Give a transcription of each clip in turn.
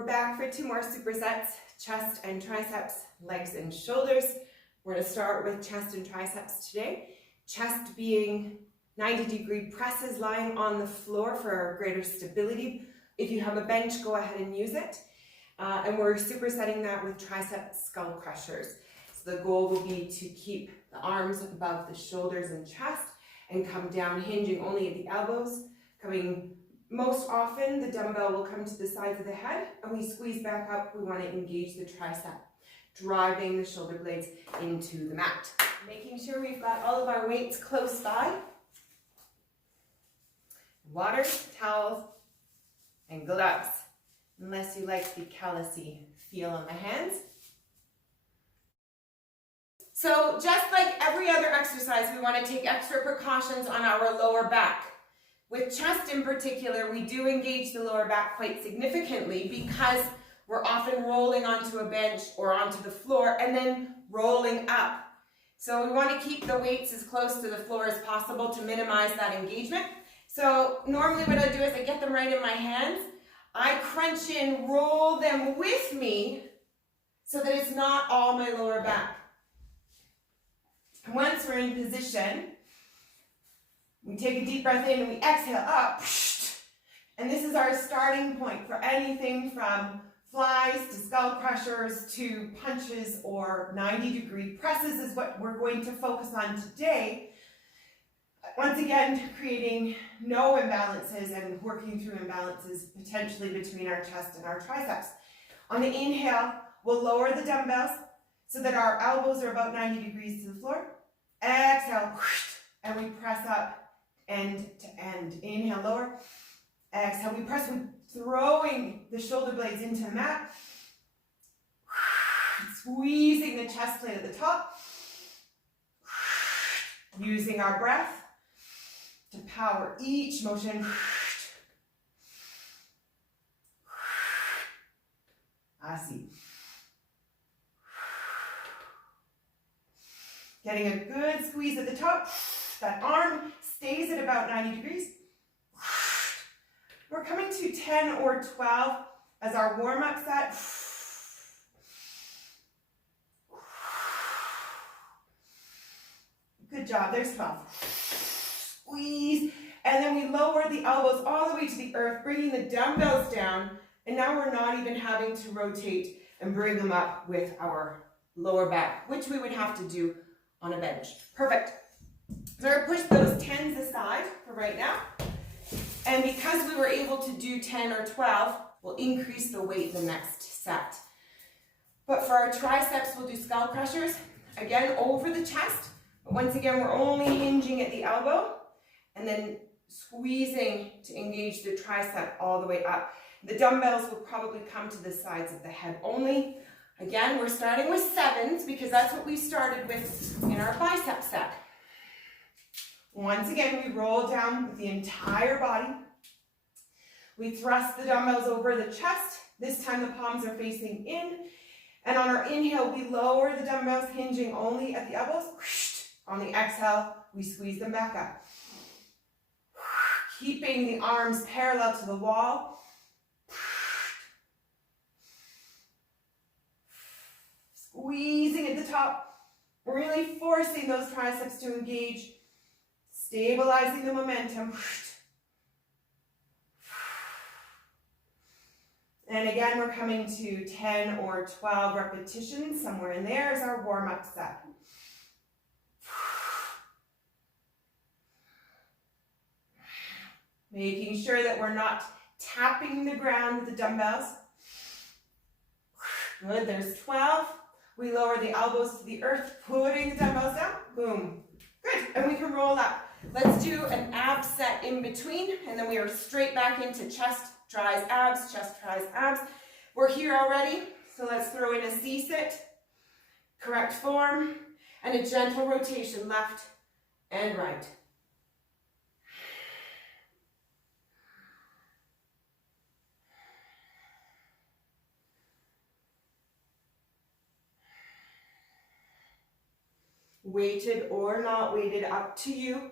We're back for 2 more supersets, chest and triceps, legs and shoulders. We're going to start with chest and triceps today. Chest being 90-degree presses lying on the floor for greater stability. If you have a bench, go ahead and use it. And we're supersetting that with tricep skull crushers. So the goal will be to keep the arms above the shoulders and chest and come down, hinging only at the elbows. Most often, the dumbbell will come to the sides of the head and we squeeze back up. We want to engage the tricep, driving the shoulder blades into the mat. Making sure we've got all of our weights close by. Water, towels, and gloves, unless you like the callousy feel on the hands. So just like every other exercise, we want to take extra precautions on our lower back. With chest in particular, we do engage the lower back quite significantly because we're often rolling onto a bench or onto the floor and then rolling up. So we want to keep the weights as close to the floor as possible to minimize that engagement. So normally what I do is I get them right in my hands. I crunch in, roll them with me so that it's not all my lower back. Once we're in position, we take a deep breath in and we exhale up. And this is our starting point for anything from flies to skull crushers to punches or 90-degree presses is what we're going to focus on today. Once again, creating no imbalances and working through imbalances potentially between our chest and our triceps. On the inhale, we'll lower the dumbbells so that our elbows are about 90 degrees to the floor. Exhale, and we press up end to end. Inhale, lower. Exhale, we press with throwing the shoulder blades into the mat. Squeezing the chest plate at the top. Using our breath to power each motion. Asi. Getting a good squeeze at the top. That arm stays at about 90 degrees. We're coming to 10 or 12 as our warm-up set. Good job, there's 12. Squeeze, and then we lower the elbows all the way to the earth, bringing the dumbbells down, and now we're not even having to rotate and bring them up with our lower back, which we would have to do on a bench. Perfect. So we're going to push those 10s aside for right now. And because we were able to do 10 or 12, we'll increase the weight the next set. But for our triceps, we'll do skull crushers, again over the chest. But once again, we're only hinging at the elbow and then squeezing to engage the tricep all the way up. The dumbbells will probably come to the sides of the head only. Again, we're starting with 7s because that's what we started with in our bicep set. Once again, we roll down with the entire body. We thrust the dumbbells over the chest. This time the palms are facing in. And on our inhale, we lower the dumbbells, hinging only at the elbows. On the exhale, we squeeze them back up. Keeping the arms parallel to the wall. Squeezing at the top, really forcing those triceps to engage, stabilizing the momentum. And again, we're coming to 10 or 12 repetitions. Somewhere in there is our warm-up set. Making sure that we're not tapping the ground with the dumbbells. Good, there's 12. We lower the elbows to the earth, putting the dumbbells down. Boom. Good, and we can roll up. Let's do an ab set in between, and then we are straight back into chest, tries, abs, chest, tries, abs. We're here already, so let's throw in a C-sit, correct form, and a gentle rotation left and right. Weighted or not weighted, up to you.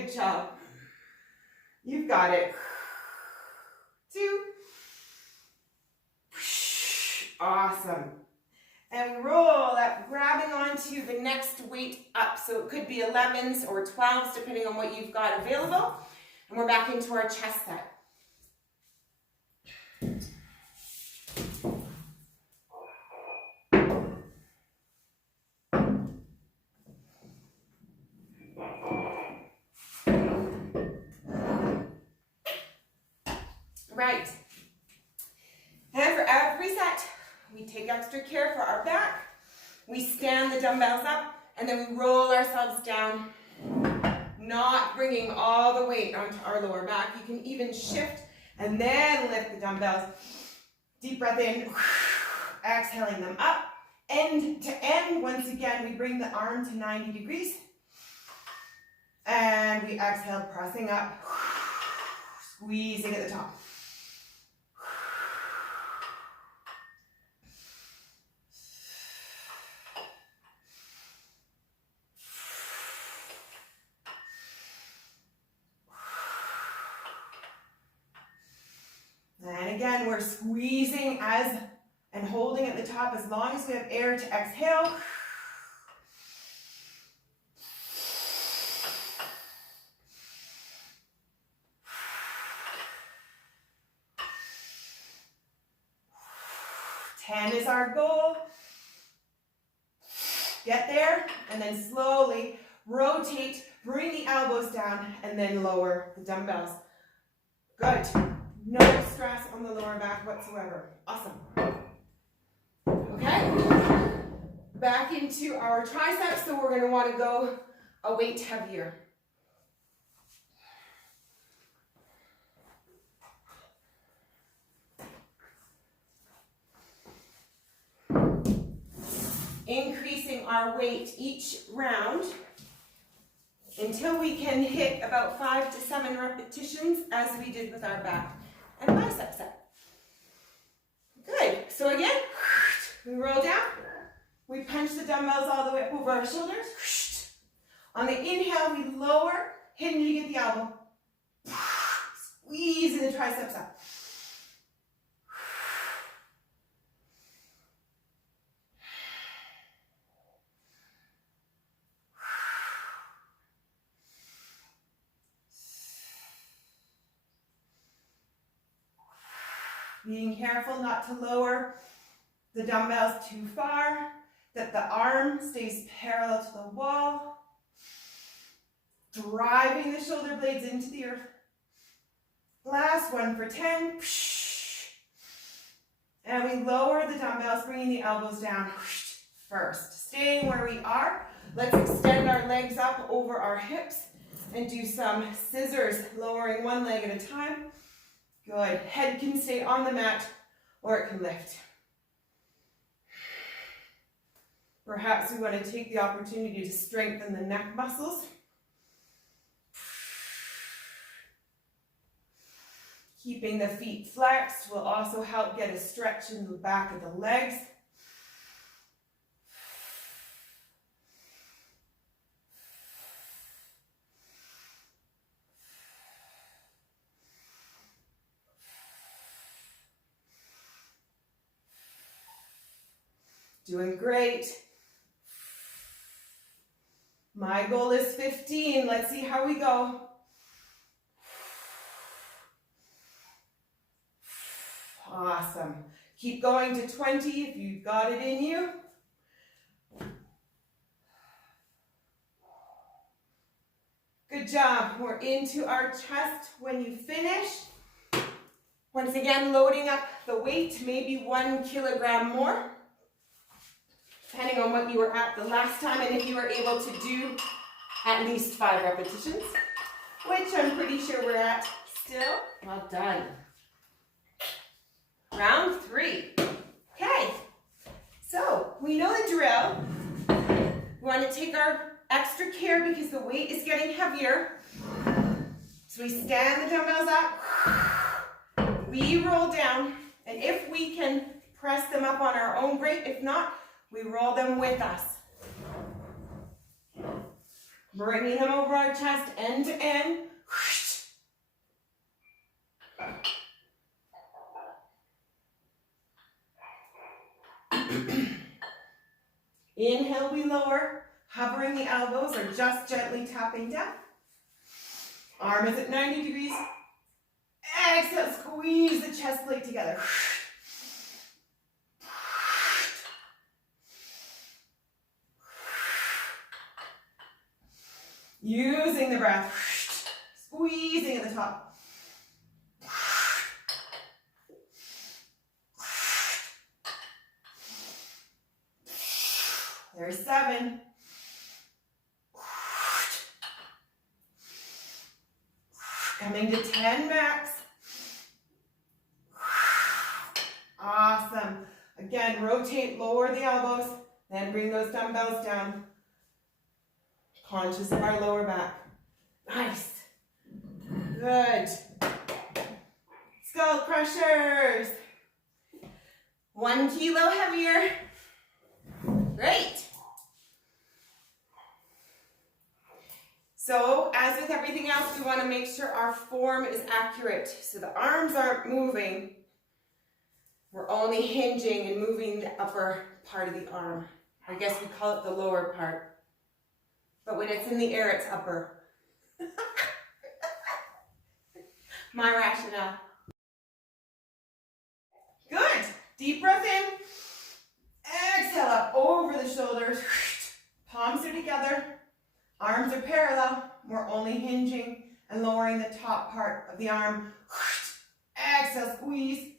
good job. You've got it. 2. Awesome. And roll up, grabbing onto the next weight up. So it could be 11s or 12s, depending on what you've got available. And we're back into our chest set. Right. And for every set, we take extra care for our back. We stand the dumbbells up, and then we roll ourselves down, not bringing all the weight onto our lower back. You can even shift and then lift the dumbbells. Deep breath in, exhaling them up. End to end. Once again, we bring the arm to 90 degrees. And we exhale, pressing up, squeezing at the top. And again, we're squeezing and holding at the top as long as we have air to exhale. Ten is our goal. Get there, and then slowly rotate, bring the elbows down, and then lower the dumbbells. Good. No stress on the lower back whatsoever. Awesome. Okay. Back into our triceps, so we're going to want to go a weight heavier. Increasing our weight each round until we can hit about 5 to 7 repetitions as we did with our back and bicep set. Good. So again, we roll down. We punch the dumbbells all the way up over our shoulders. On the inhale, we lower, hinging at the elbow. Squeezing the triceps up. Being careful not to lower the dumbbells too far, that the arm stays parallel to the wall, driving the shoulder blades into the earth. Last one for 10. And we lower the dumbbells, bringing the elbows down first. Staying where we are, let's extend our legs up over our hips and do some scissors, lowering one leg at a time. Good. Head can stay on the mat or it can lift. Perhaps we want to take the opportunity to strengthen the neck muscles. Keeping the feet flexed will also help get a stretch in the back of the legs. Doing great. My goal is 15. Let's see how we go. Awesome. Keep going to 20 if you've got it in you. Good job. We're into our chest when you finish. Once again, loading up the weight, maybe 1 kilogram more, depending on what you were at the last time, and if you were able to do at least 5 repetitions, which I'm pretty sure we're at still. Well done. Round 3. Okay, so we know the drill. We want to take our extra care because the weight is getting heavier. So we stand the dumbbells up, we roll down, and if we can press them up on our own, great. If not, we roll them with us. Bringing them over our chest, end to end. Inhale, we lower, hovering the elbows or just gently tapping down. Arm is at 90 degrees. Exhale, squeeze the chest plate together. Using the breath, squeezing at the top. There's 7. Coming to 10 max. Awesome. Again, rotate, lower the elbows, then bring those dumbbells down. Conscious of our lower back. Nice. Good. Skull crushers. 1 kilo heavier. Great. So, as with everything else, we want to make sure our form is accurate. So the arms aren't moving. We're only hinging and moving the upper part of the arm. I guess we call it the lower part. But when it's in the air, it's upper. My rationale. Good. Deep breath in. Exhale up over the shoulders. Palms are together. Arms are parallel. We're only hinging and lowering the top part of the arm. Exhale, squeeze.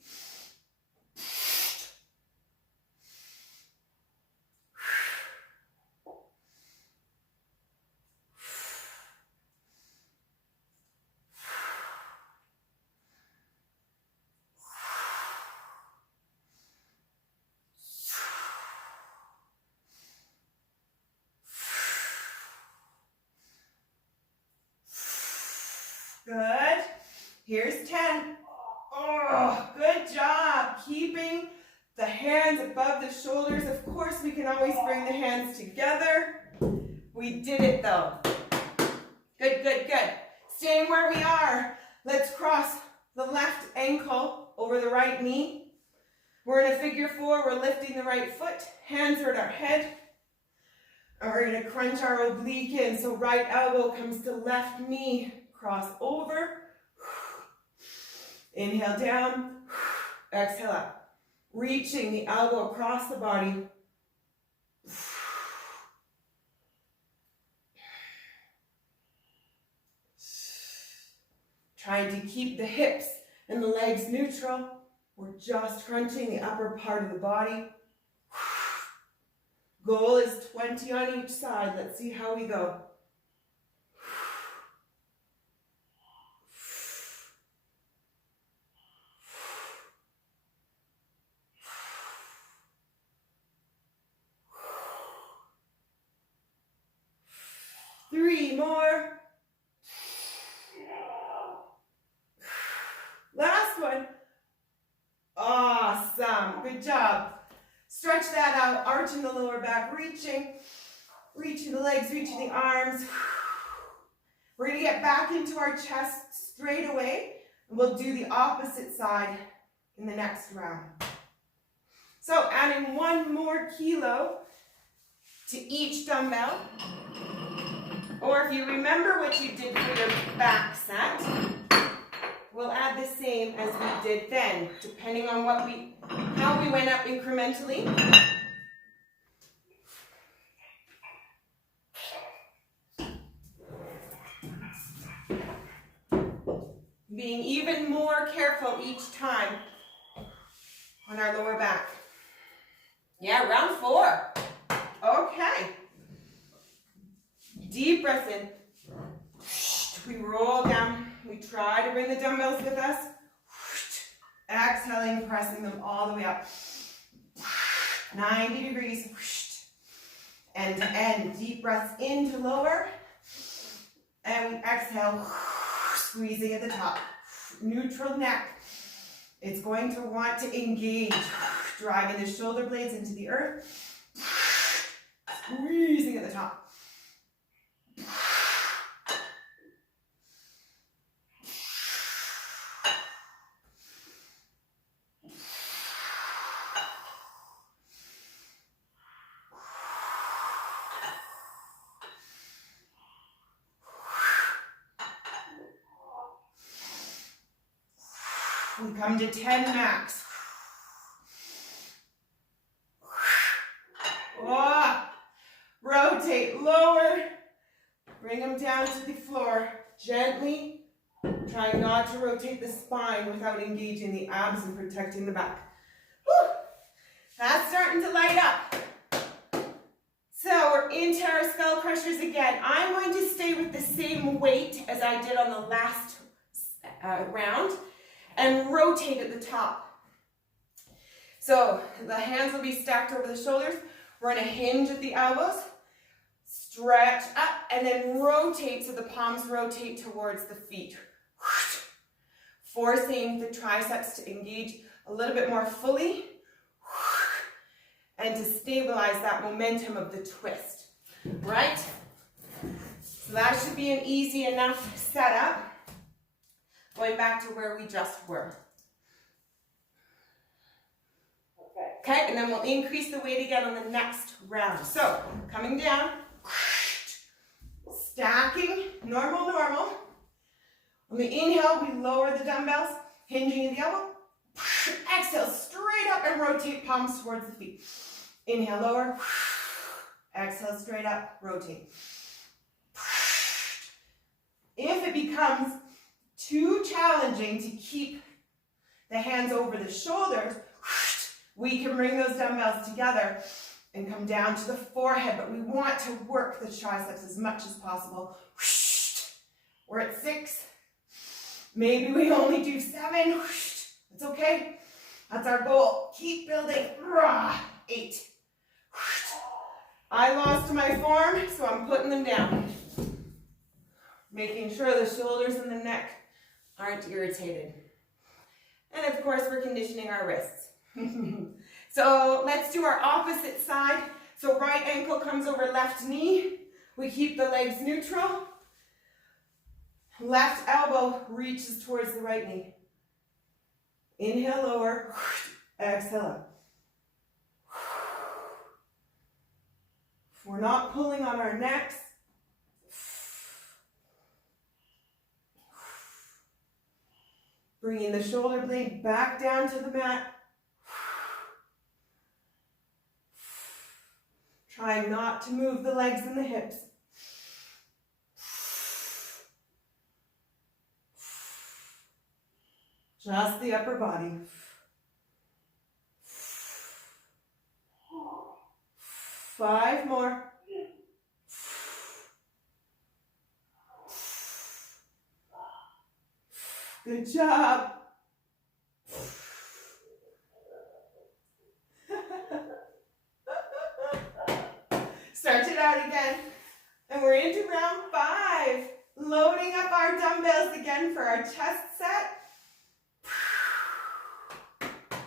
Good. Here's 10. Oh, good job. Keeping the hands above the shoulders. Of course, we can always bring the hands together. We did it though. Good, good, good. Staying where we are. Let's cross the left ankle over the right knee. We're in a figure 4. We're lifting the right foot. Hands are at our head. And we're going to crunch our oblique in. So right elbow comes to left knee. Cross over. Inhale down. Exhale up. Reaching the elbow across the body. Trying to keep the hips and the legs neutral. We're just crunching the upper part of the body. Goal is 20 on each side. Let's see how we go. Three more. Last one. Awesome. Good job. Stretch that out, arching the lower back, reaching the legs, reaching the arms. We're going to get back into our chest straight away. We'll do the opposite side in the next round. So adding 1 more kilo to each dumbbell. Or if you remember what you did for your back set, we'll add the same as we did then, depending on how we went up incrementally. Being even more careful each time on our lower back. Yeah, round 4. Okay. Deep breath in. We roll down. We try to bring the dumbbells with us. Exhaling, pressing them all the way up. 90 degrees. End to end. Deep breaths in to lower. And we exhale, squeezing at the top. Neutral neck. It's going to want to engage. Driving the shoulder blades into the earth. Squeezing at the top. We come to 10 max. Oh, rotate, lower. Bring them down to the floor gently. Try not to rotate the spine without engaging the abs and protecting the back. Whew. That's starting to light up. So we're into our skull crushers again. I'm going to stay with the same weight as I did on the last round and rotate at the top. So the hands will be stacked over the shoulders. We're going to hinge at the elbows, stretch up, and then rotate so the palms rotate towards the feet. Forcing the triceps to engage a little bit more fully and to stabilize that momentum of the twist, right? So that should be an easy enough setup. Going back to where we just were. Okay, and then we'll increase the weight again on the next round. So, coming down, stacking, normal, normal. On the inhale, we lower the dumbbells, hinging in the elbow. Exhale, straight up and rotate palms towards the feet. Inhale, lower. Exhale, straight up, rotate. If it becomes too challenging to keep the hands over the shoulders, we can bring those dumbbells together and come down to the forehead, but we want to work the triceps as much as possible. We're at 6. Maybe we only do 7. It's okay. That's our goal. Keep building. 8. I lost my form, so I'm putting them down. Making sure the shoulders and the neck aren't irritated. And of course, we're conditioning our wrists. So let's do our opposite side. So right ankle comes over left knee. We keep the legs neutral. Left elbow reaches towards the right knee. Inhale, lower. Exhale up. We're not pulling on our necks. Bringing the shoulder blade back down to the mat. Trying not to move the legs and the hips. Just the upper body. 5 more. Good job. Stretch it out again. And we're into round 5. Loading up our dumbbells again for our chest set.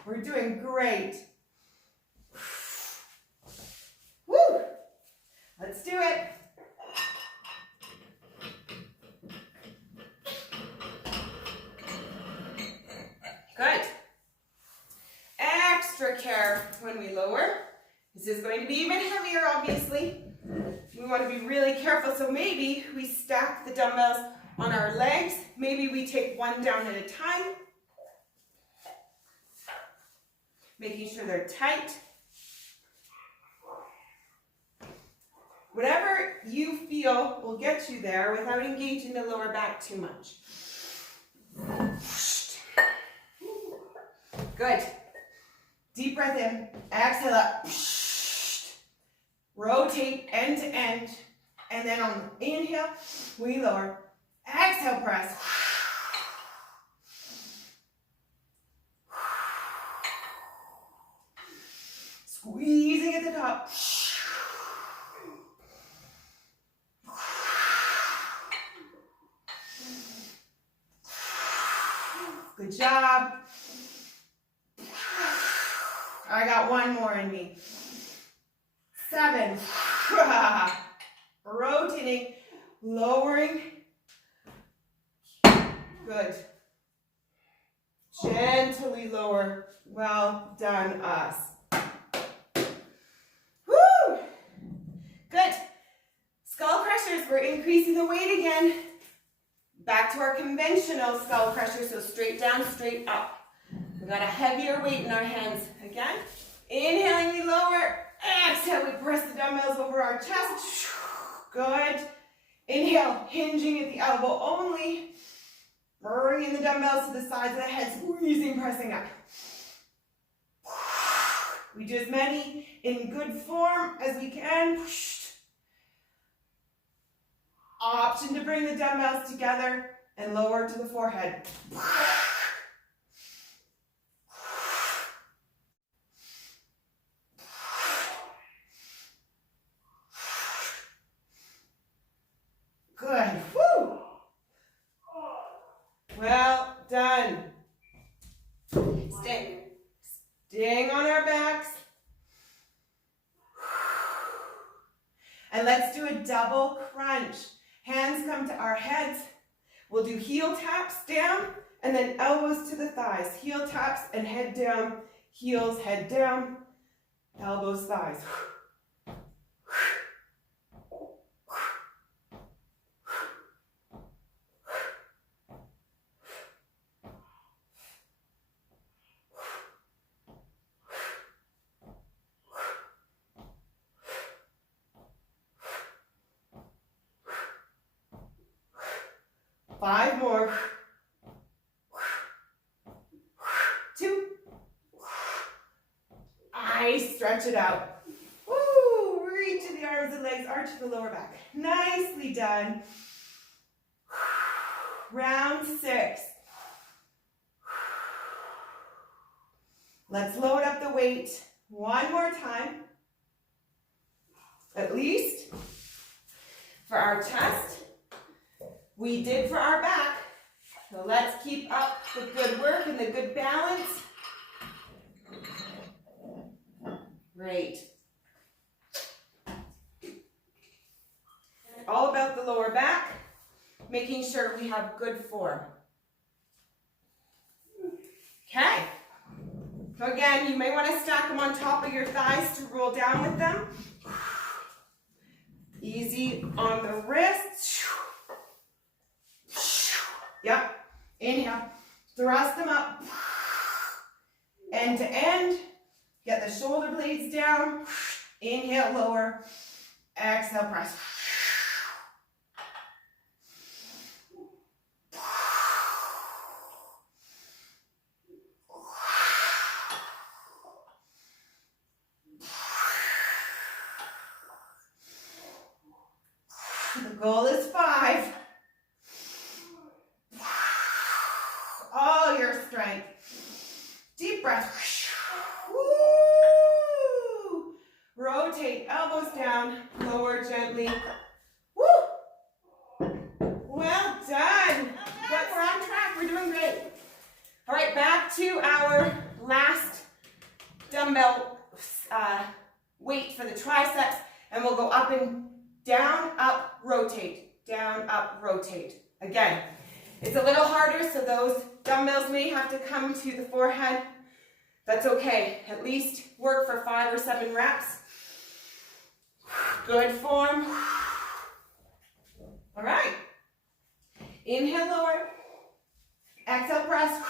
We're doing great. Woo! Let's do it. Good. Extra care when we lower. This is going to be even heavier, obviously. We want to be really careful. So maybe we stack the dumbbells on our legs. Maybe we take one down at a time. Making sure they're tight. Whatever you feel will get you there without engaging the lower back too much. Good. Deep breath in. Exhale up. Rotate end to end. And then on the inhale, we lower. Exhale, press. Squeezing at the top. Good job. I got one more in me. 7. Rotating, lowering. Good. Gently lower. Well done, us. Woo! Good. Skull crushers, we're increasing the weight again. Back to our conventional skull crusher, so straight down, straight up. got a heavier weight in our hands. Again, inhaling, we lower. Exhale, we press the dumbbells over our chest. Good. Inhale, hinging at the elbow only. Bringing the dumbbells to the sides of the head, squeezing, pressing up. We do as many in good form as we can. Option to bring the dumbbells together and lower to the forehead. Good. Woo! Well done. Staying on our backs. And let's do a double crunch. Hands come to our heads. We'll do heel taps down and then elbows to the thighs. Heel taps and head down. Heels, head down. Elbows, thighs. 5 more. 2. Stretch it out. Woo! Reach to the arms and legs, arch the lower back. Nicely done. Round 6. Let's load up the weight one more time. At least for our chest. We did for our back. So let's keep up the good work and the good balance. Great. All about the lower back, making sure we have good form. Okay. So again, you may want to stack them on top of your thighs to roll down with them. Easy on the wrists. Yep. Inhale. Thrust them up. End to end. Get the shoulder blades down. Inhale, lower. Exhale, press. The goal is 5. All your strength. Deep breath. Woo! Rotate, elbows down, lower gently. Woo! Well done. But we're on track. We're doing great. All right, back to our last dumbbell weight for the triceps, and we'll go up and down, up, rotate, down, up, rotate. Again, it's a little harder, so those dumbbells may have to come to the forehead. That's okay. At least work for 5 or 7 reps. Good form. All right. Inhale, lower. Exhale, press.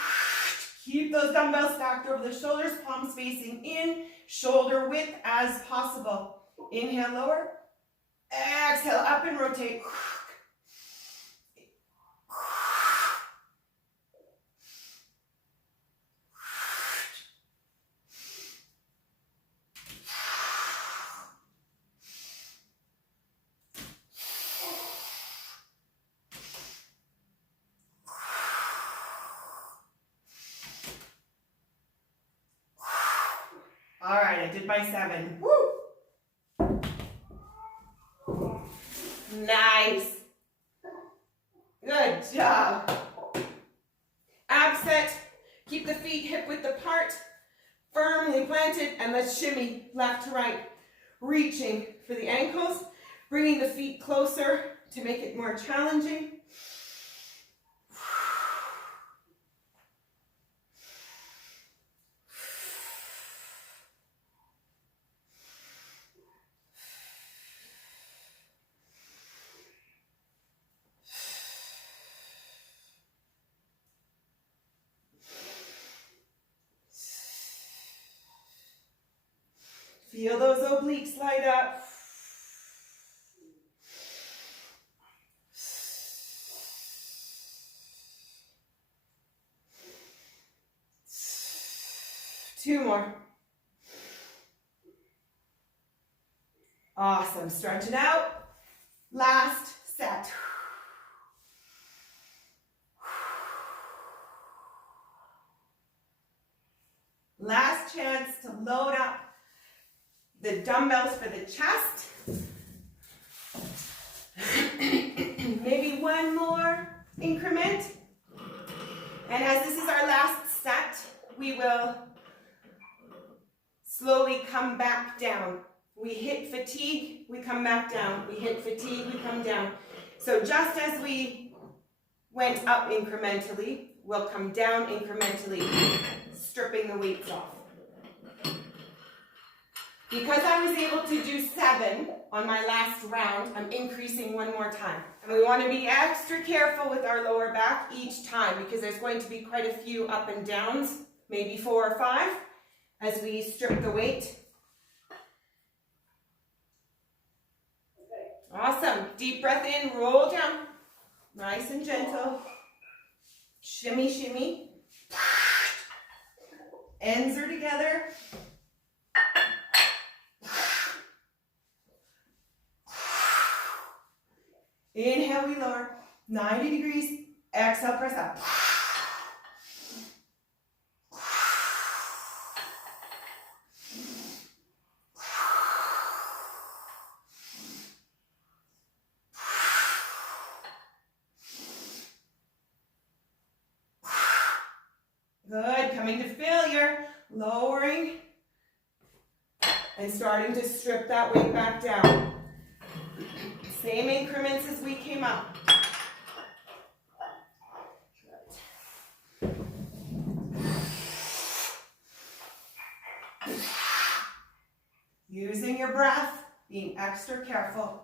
Keep those dumbbells stacked over the shoulders, palms facing in, shoulder width as possible. Inhale, lower. Exhale, up and rotate. All right, I did my 7. Woo! Nice. Good job. Ab set. Keep the feet hip width apart, firmly planted, and let's shimmy left to right. Reaching for the ankles, bringing the feet closer to make it more challenging. Feel those obliques light up. Two more. Awesome. Stretch it out. Last set. Last chance to load up the dumbbells for the chest. Maybe one more increment. And as this is our last set, we will slowly come back down. We hit fatigue, we come back down. We hit fatigue, we come down. So just as we went up incrementally, we'll come down incrementally, stripping the weights off. Because I was able to do 7 on my last round, I'm increasing one more time. And we want to be extra careful with our lower back each time because there's going to be quite a few up and downs, maybe 4 or 5, as we strip the weight. Awesome. Deep breath in, roll down. Nice and gentle. Shimmy, shimmy. Ends are together. Inhale, we lower. 90 degrees. Exhale, press up. Good. Coming to failure. Lowering. And starting to strip that weight back down. Same increments as we came up. Using your breath, being extra careful.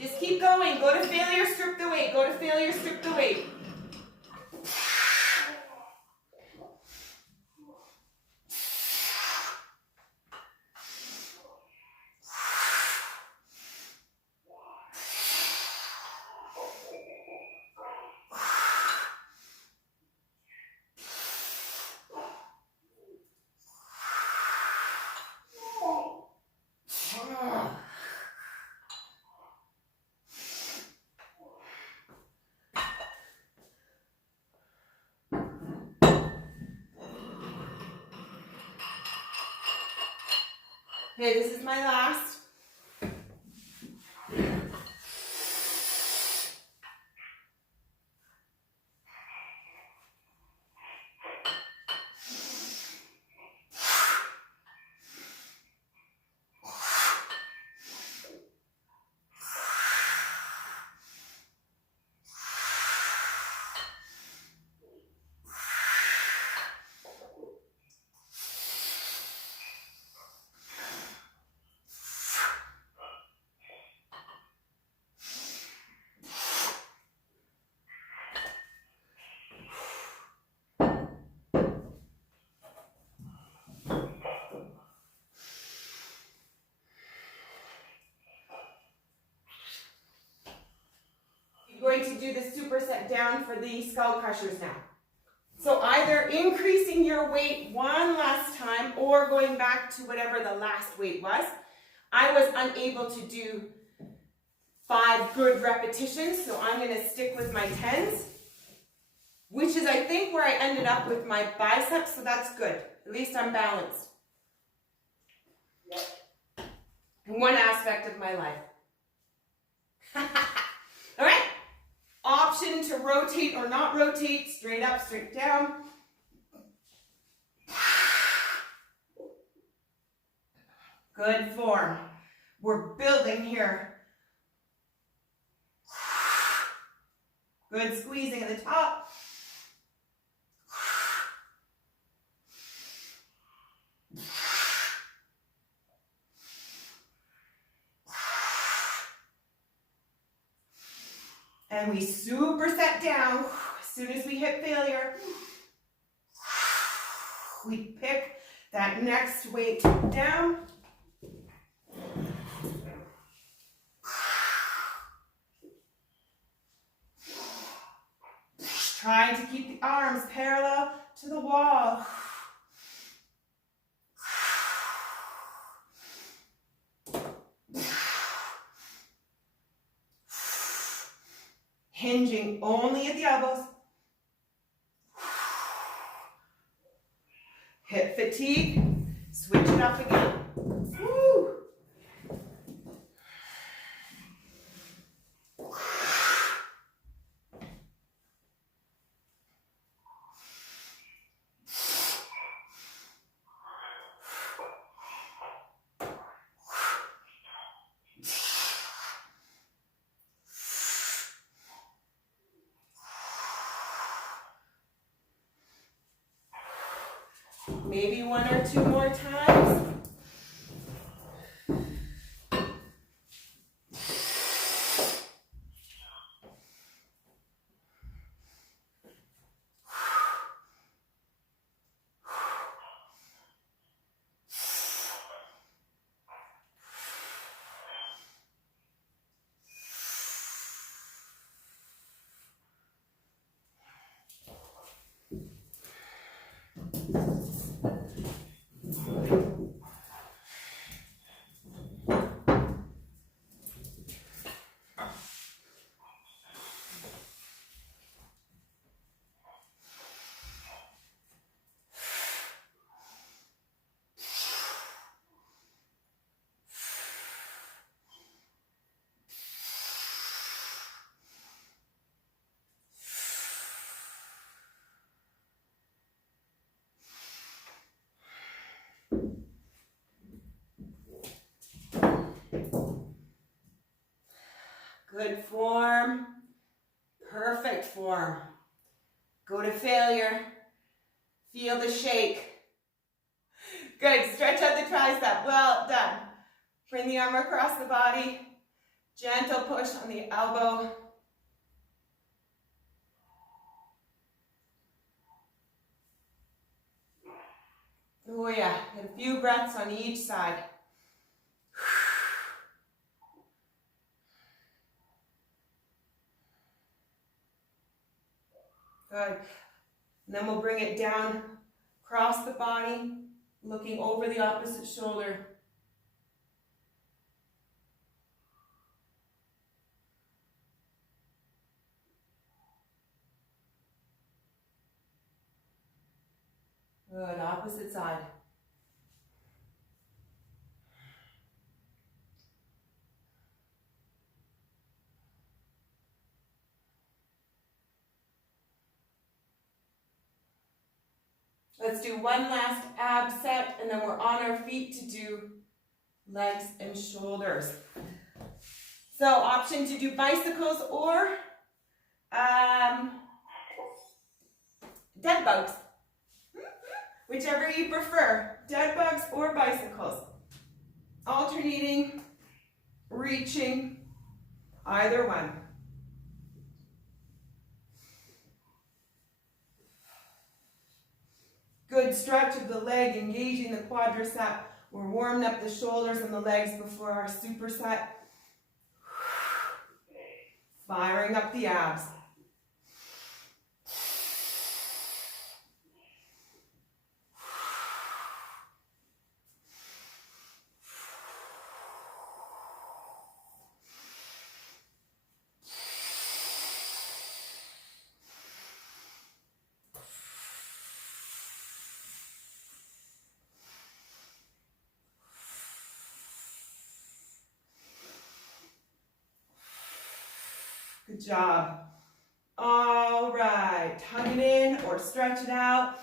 Just keep going. Go to failure, strip the weight. Go to failure, strip the weight. Okay, this is my last. Going to do the superset down for the skull crushers now. So either increasing your weight one last time or going back to whatever the last weight was. I was unable to do 5 good repetitions, so I'm going to stick with my 10s, which is I think where I ended up with my biceps, so that's good. At least I'm balanced. In one aspect of my life. All right. Option to rotate or not rotate, straight up, straight down. Good form. We're building here. Good squeezing at the top. And we superset down. As soon as we hit failure, we pick that next weight down. Trying to keep the arms parallel to the wall. Hinging only at the elbows. Hip fatigue, switch it up again. Woo. Maybe one or two more times. Good form, perfect form. Go to failure, feel the shake. Good, stretch out the tricep, well done. Bring the arm across the body, gentle push on the elbow. Oh yeah, get a few breaths on each side. Good. And then we'll bring it down across the body, looking over the opposite shoulder. Good, opposite side. Let's do one last ab set, and then we're on our feet to do legs and shoulders. So option to do bicycles or dead bugs. Whichever you prefer, dead bugs or bicycles. Alternating, reaching, either one. Good stretch of the leg, engaging the quadricep. We're warming up the shoulders and the legs before our superset. Firing up the abs. Good job. All right, tug it in or stretch it out.